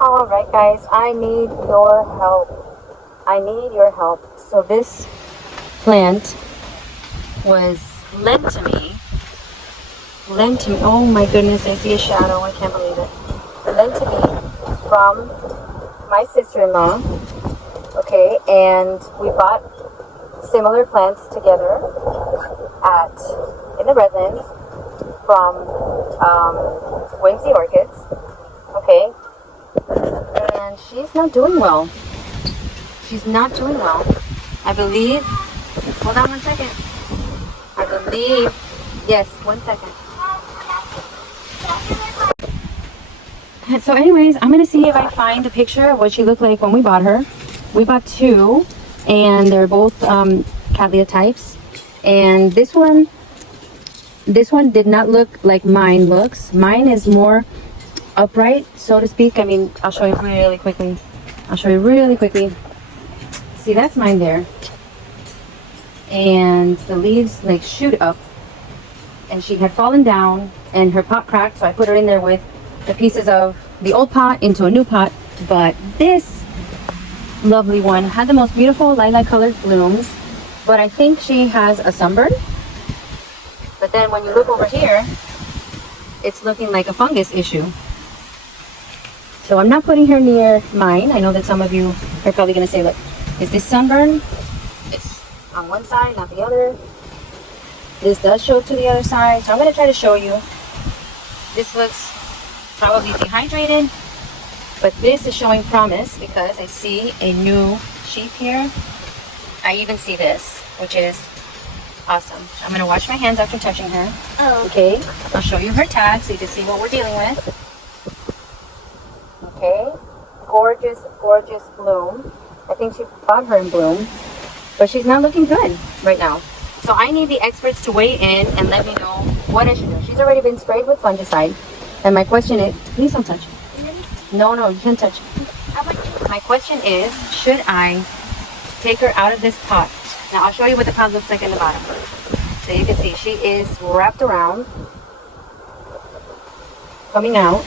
All right, guys, I need your help. I need your help. So this plant was lent to me. Oh my goodness, I see a shadow. I can't believe it. Lent to me from my sister-in-law. Okay, and we bought similar plants together in the Redlands from OFE Orchids. Okay, and she's not doing well. She's not doing well. I believe. Hold on 1 second. I believe. Yes, 1 second. So anyways, I'm going to see if I find a picture of what she looked like when we bought her. We bought two, and they're both cattleya types. And this one did not look like mine looks. Mine is more upright, so to speak. I mean, I'll show you really quickly. See, that's mine there. And the leaves like shoot up. And she had fallen down, and her pot cracked, so I put her in there with the pieces of the old pot into a new pot. But this lovely one had the most beautiful lilac colored blooms, but I think she has a sunburn. But then when you look over here, it's looking like a fungus issue. So I'm not putting her near mine. I know that some of you are probably going to say, look, is this sunburn? It's on one side, not the other. This does show to the other side, so I'm going to try to show you. This looks probably dehydrated, but this is showing promise because I see a new sheath here. I even see this, which is awesome. I'm going to wash my hands after touching her. Oh. Okay, I'll show you her tag so you can see what we're dealing with. Okay, gorgeous, gorgeous bloom. I think she bought her in bloom, but she's not looking good right now. So I need the experts to weigh in and let me know what I should do. She's already been sprayed with fungicide. And my question is, please don't touch. No, you can't touch. My question is, should I take her out of this pot? Now I'll show you what the pot looks like in the bottom. So you can see she is wrapped around, coming out.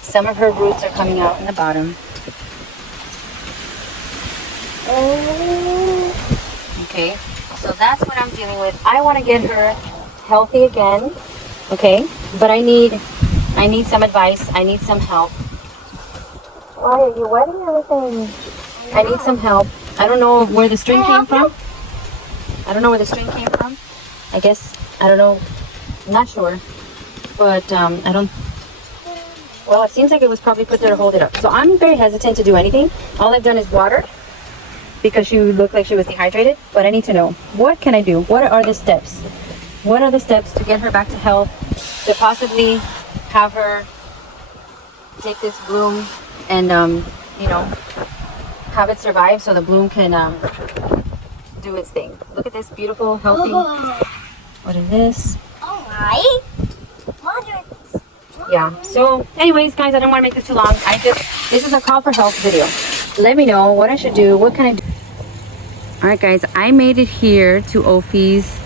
Some of her roots are coming out in the bottom. Okay, so that's what I'm dealing with. I want to get her healthy again, okay, but I need some advice. I need some help. Why are you wetting everything? I need some help. I don't know where the string came from. I guess, I don't know, I'm not sure, but well, it seems like it was probably put there to hold it up. So I'm very hesitant to do anything. All I've done is water, because she looked like she was dehydrated, but I need to know, what can I do? What are the steps? What are the steps to get her back to health, to possibly have her take this bloom and, you know, have it survive so the bloom can do its thing. Look at this beautiful, healthy, what is this? All right. Yeah, so anyways, guys, I don't want to make this too long. This is a call for help video. Let me know what I should do. What can I do? All right, guys, I made it here to OFE's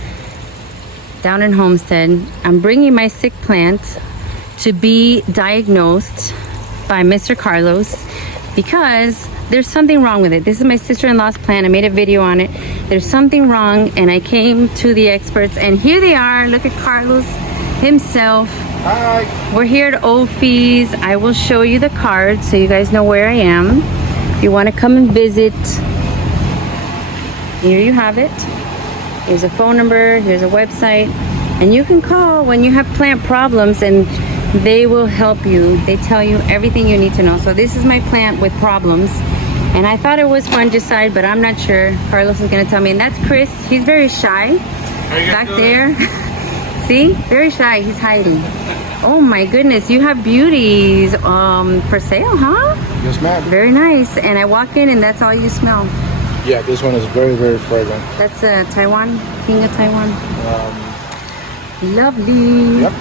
down in Homestead. I'm bringing my sick plant to be diagnosed by Mr. Carlos because there's something wrong with it. This is my sister-in-law's plant. I made a video on it. There's something wrong, and I came to the experts, and here they are. Look at Carlos himself. Hi. We're here at OFE's. I will show you the card so you guys know where I am. If you want to come and visit, here you have it. Here's a phone number, here's a website, and you can call when you have plant problems and they will help you. They tell you everything you need to know. So this is my plant with problems, and I thought it was fungicide, but I'm not sure. Carlos is going to tell me. And that's Chris. He's very shy back there. See, very shy. He's hiding. Oh my goodness, you have beauties for sale, huh? Yes, ma'am. Very nice. And I walk in and that's all you smell. Yeah, this one is very, very fragrant. That's Taiwan, King of Taiwan. Lovely. Yep.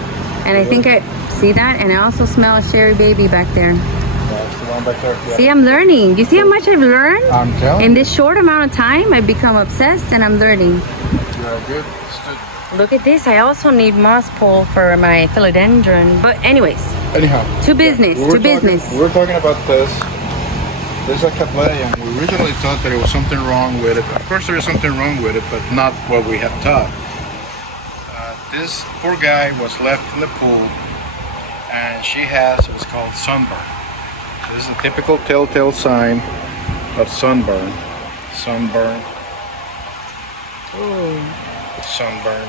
And I think I see that, and I also smell a cherry baby back there. That's the one back there. Yeah. See, I'm learning. You see how much I've learned? I'm telling you. In this short amount of time, I've become obsessed and I'm learning. You're a good student. Look at this. I also need moss pole for my philodendron. But anyways, Anyhow. to business, to business. We were talking about this. This is a cattleya, and we originally thought that there was something wrong with it. Of course, there is something wrong with it, but not what we had thought. This poor guy was left in the pool, and she has what's called sunburn. This is a typical telltale sign of sunburn. Sunburn. Ooh. Sunburn.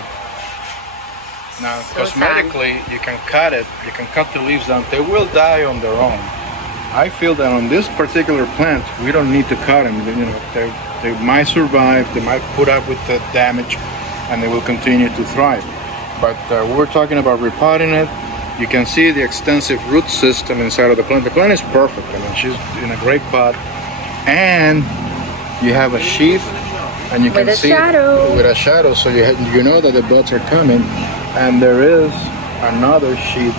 Now, So cosmetically, you can cut it. You can cut the leaves down. They will die on their own. I feel that on this particular plant, we don't need to cut them. You know, they might survive. They might put up with the damage, and they will continue to thrive. But we're talking about repotting it. You can see the extensive root system inside of the plant. The plant is perfect. I mean, she's in a great pot, and you have a sheath, and you can With a see shadow. with a shadow, so you know that the buds are coming. And there is another sheath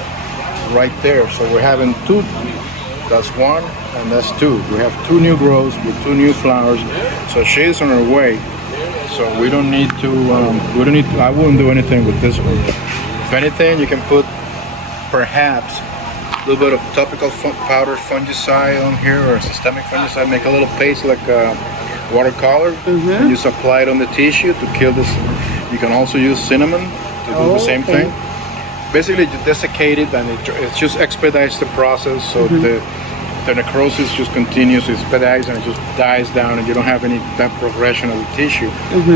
right there. So we're having two. That's one, and that's two. We have two new growths with two new flowers. So she's on her way. So we don't need to. I wouldn't do anything with this one. If anything, you can put perhaps a little bit of topical powdered fungicide on here, or systemic fungicide. Make a little paste like watercolor. And just apply it on the tissue to kill this. You can also use cinnamon to do the same thing. Basically, you desiccate it, and it just expedites the process. So the necrosis just continues, it expedites, and it just dies down, and you don't have any that progression of the tissue.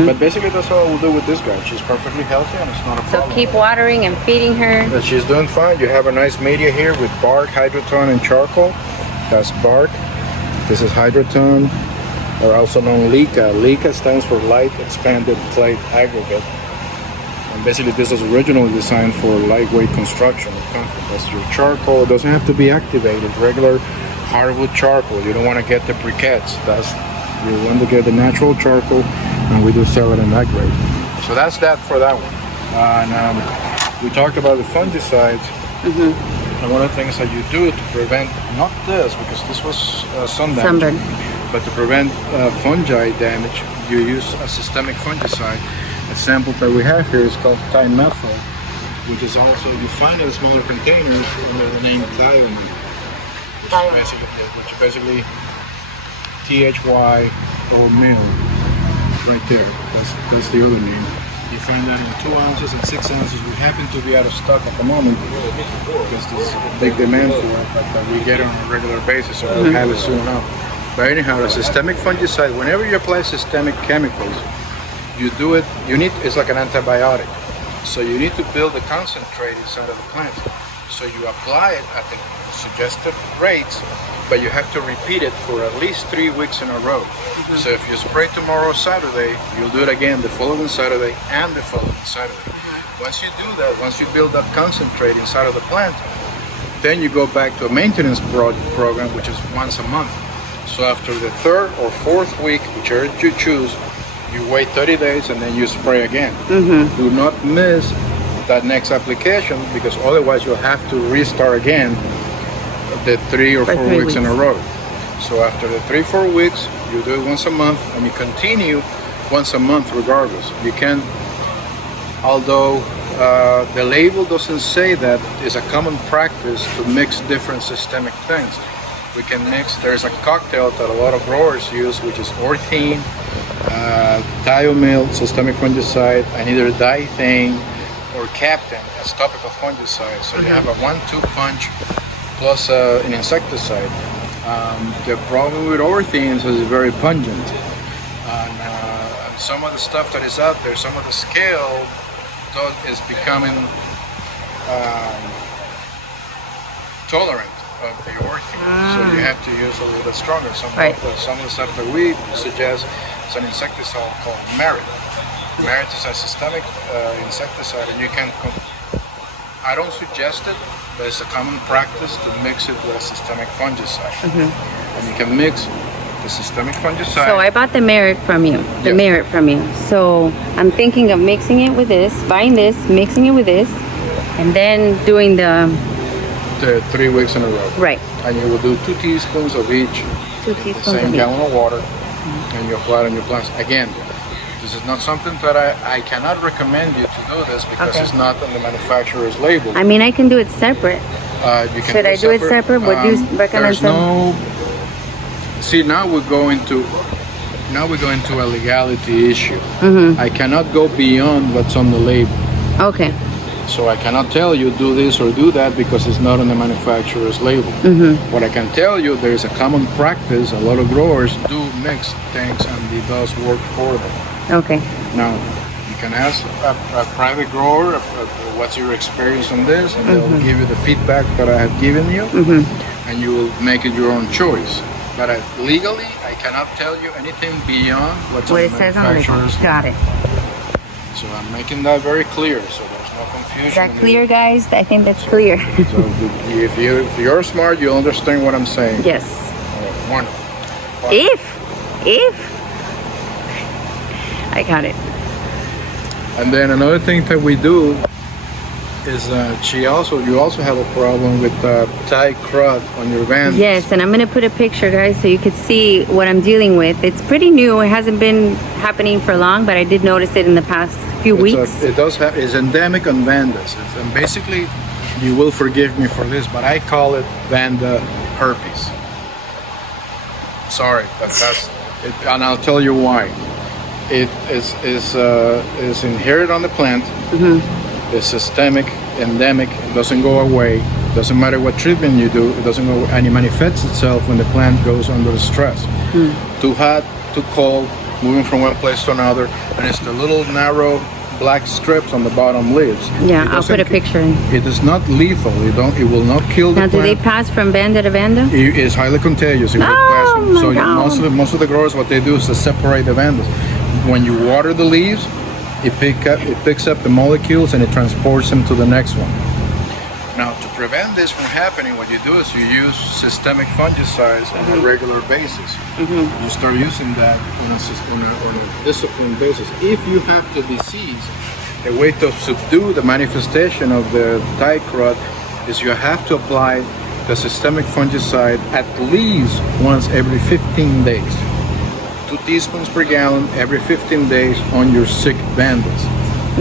But basically, that's all we'll do with this guy. She's perfectly healthy, and it's not a problem. So keep watering and feeding her. But she's doing fine. You have a nice media here with bark, hydroton, and charcoal. That's bark. This is hydroton, or also known LECA. LECA stands for light expanded clay aggregate. And basically, this was originally designed for lightweight construction of concrete. That's your charcoal. It doesn't have to be activated. Regular hardwood charcoal. You don't want to get the briquettes. You want to get the natural charcoal, and we do sell it in that grade. So that's that for that one. And we talked about the fungicides. And one of the things that you do to prevent, not this, because this was sunburn, but to prevent fungi damage, you use a systemic fungicide. A sample that we have here is called thimethyl, which is also, you find in smaller containers under the name thiamine, which is basically THY or mil, right there. That's the other name. You find that in 2 ounces and 6 ounces. We happen to be out of stock at the moment because there's a big demand for it, but we get it on a regular basis, so we'll have it soon enough. But anyhow, the systemic fungicide, whenever you apply systemic chemicals, you do it, it's like an antibiotic. So you need to build a concentrate inside of the plant. So you apply it at the suggested rates, but you have to repeat it for at least 3 weeks in a row. So if you spray tomorrow Saturday, you'll do it again the following Saturday and the following Saturday. Once you do that, once you build that concentrate inside of the plant, then you go back to a maintenance program, which is once a month. So after the 3rd or 4th week, whichever you choose, you wait 30 days and then you spray again. Do not miss that next application, because otherwise you'll have to restart again the 3 or 4 weeks in a row. So after the 3-4 weeks, you do it once a month, and you continue once a month regardless. You can, although the label doesn't say that, it's a common practice to mix different systemic things. We can mix, there's a cocktail that a lot of growers use, which is orthene, thiamine, systemic fungicide, and either dithane or captain as topical fungicide. So you have a 1-2 punch plus an insecticide. The problem with orthenes is it's very pungent. And some of the stuff that is out there, some of the scale is becoming tolerant of the orthene. So you have to use a little bit stronger. Some of the stuff that we suggest is an insecticide called Merit. Merit is a systemic insecticide, and you can, I don't suggest it, but it's a common practice to mix it with a systemic fungicide. And you can mix the systemic fungicide. So I bought the Merit from you, Merit from you. So I'm thinking of mixing it with this, buying this, mixing it with this, and then doing the 3 weeks in a row. Right. And you will do 2 teaspoons of each. 2 teaspoons the same of each. gallon of water, and you apply it on your plants. Again, This is not something that I cannot recommend you to do this because Okay. it's not on the manufacturer's label. I mean, I can do it separate. You can Should I do it separate? What do you recommend? There's no. See, now we're going to a legality issue. I cannot go beyond what's on the label. Okay. So I cannot tell you do this or do that because it's not on the manufacturer's label. What I can tell you, there's a common practice. A lot of growers do mix things and it does work for them. Okay. Now, you can ask a private grower, what's your experience on this, and they'll give you the feedback that I have given you, and you will make it your own choice. But legally, I cannot tell you anything beyond what's What on it the says on the manufacturer's label. Got it. So I'm making that very clear, so there's no confusion. Is that clear, guys? I think that's clear. So if you're smart, you understand what I'm saying. Yes. Wonderful. If I got it. And then another thing that we do is you also have a problem with tight crud on your Vanda. Yes, and I'm gonna put a picture, guys, so you could see what I'm dealing with. It's pretty new. It hasn't been happening for long, but I did notice it in the past few weeks. It's endemic on Vandas. And basically, you will forgive me for this, but I call it Vanda herpes. Sorry, but that's it, and I'll tell you why. It is inherited on the plant. It's systemic, endemic. It doesn't go away. Doesn't matter what treatment you do. It doesn't go, and it manifests itself when the plant goes under stress. Too hot, too cold, moving from one place to another, and it's the little narrow black strips on the bottom leaves. Yeah, I'll put a picture in. It is not lethal. It will not kill the Now, do plant. they pass from Vanda to Vanda? It is highly contagious. It will pass Oh from- my so God. most of the growers, what they do is to separate the Vandas. When you water the leaves, it picks up the molecules and it transports them to the next one. Now, to prevent this from happening, what you do is you use systemic fungicides on a regular basis. You start using that on a disciplined basis. If you have the disease, a way to subdue the manifestation of the tight crud is you have to apply the systemic fungicide at least once every 15 days. 2 teaspoons per gallon every 15 days on your sick Vandas.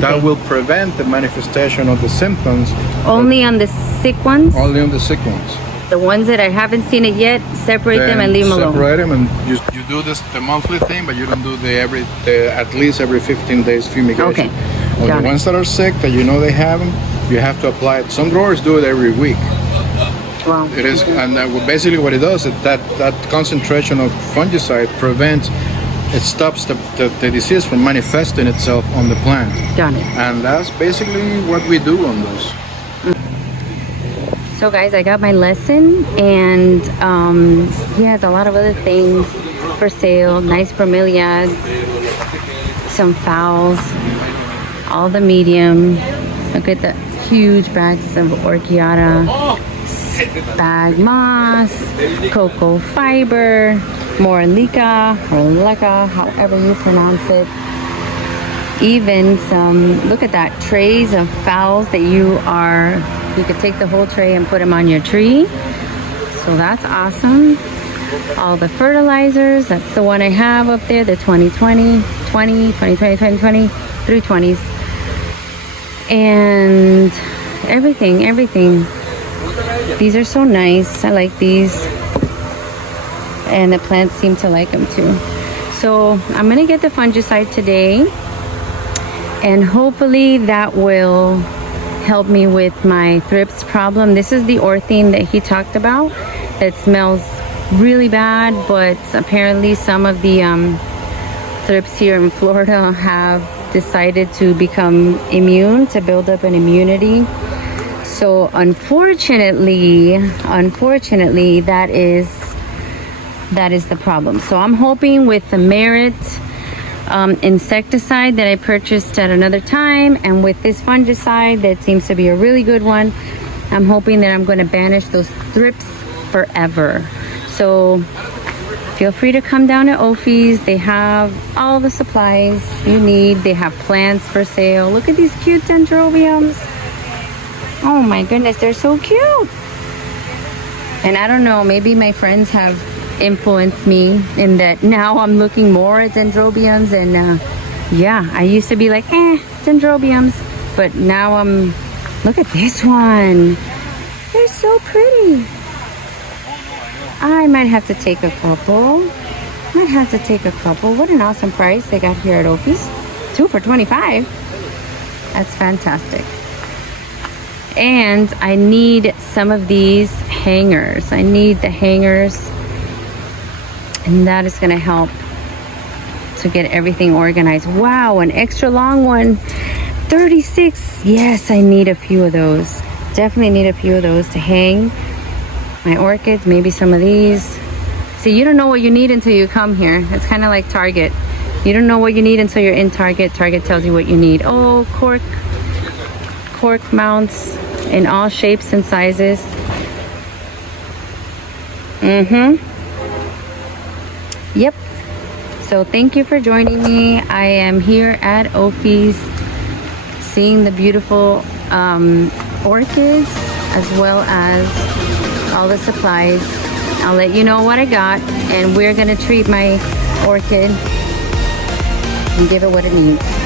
That will prevent the manifestation of the symptoms. Only on the sick ones? Only on the sick ones. The ones that I haven't seen it yet, separate them and leave them alone. Separate them, and you do this the monthly thing, but you don't do the at least every 15 days fumigation. Okay, On got the it. ones that are sick, that you know they have them, you have to apply it. Some growers do it every week. Wow. It is, and basically what it does is that concentration of fungicide prevents, it stops the disease from manifesting itself on the plant. Got it. And that's basically what we do on those. So guys, I got my lesson, and he has a lot of other things for sale. Nice bromeliads, some phals, all the medium. Look at the huge bags of orchiata, spag moss, cocoa fiber, morelica or leca, however you pronounce it. Even some, look at that, trays of phals that you could take the whole tray and put them on your tree. So that's awesome. All the fertilizers, that's the one I have up there, the 2020, 2020, through 20s. And everything. These are so nice. I like these. And the plants seem to like them too. So I'm gonna get the fungicide today, and hopefully that will help me with my thrips problem. This is the orthene that he talked about that smells really bad, but apparently some of the thrips here in Florida have decided to become immune, to build up an immunity. So unfortunately, that is the problem. So I'm hoping with the Merit insecticide that I purchased at another time, and with this fungicide that seems to be a really good one, I'm hoping that I'm going to banish those thrips forever. So feel free to come down to OFE's. They have all the supplies you need. They have plants for sale. Look at these cute dendrobiums. Oh my goodness, they're so cute. And I don't know, maybe my friends have influenced me in that now I'm looking more at dendrobiums and Yeah, I used to be like, dendrobiums, but now look at this one. They're so pretty. I might have to take a couple. What an awesome price they got here at OFE's. 2 for $25. That's fantastic. And I need some of these hangers. I need the hangers, and that is going to help to get everything organized. Wow, an extra long one, 36. Yes, I need a few of those. Definitely need a few of those to hang my orchids. Maybe some of these. See, you don't know what you need until you come here. It's kind of like Target. You don't know what you need until you're in Target. Target tells you what you need. Oh, cork mounts in all shapes and sizes. Yep. So thank you for joining me. I am here at OFE's, seeing the beautiful orchids as well as all the supplies. I'll let you know what I got, and we're gonna treat my orchid and give it what it needs.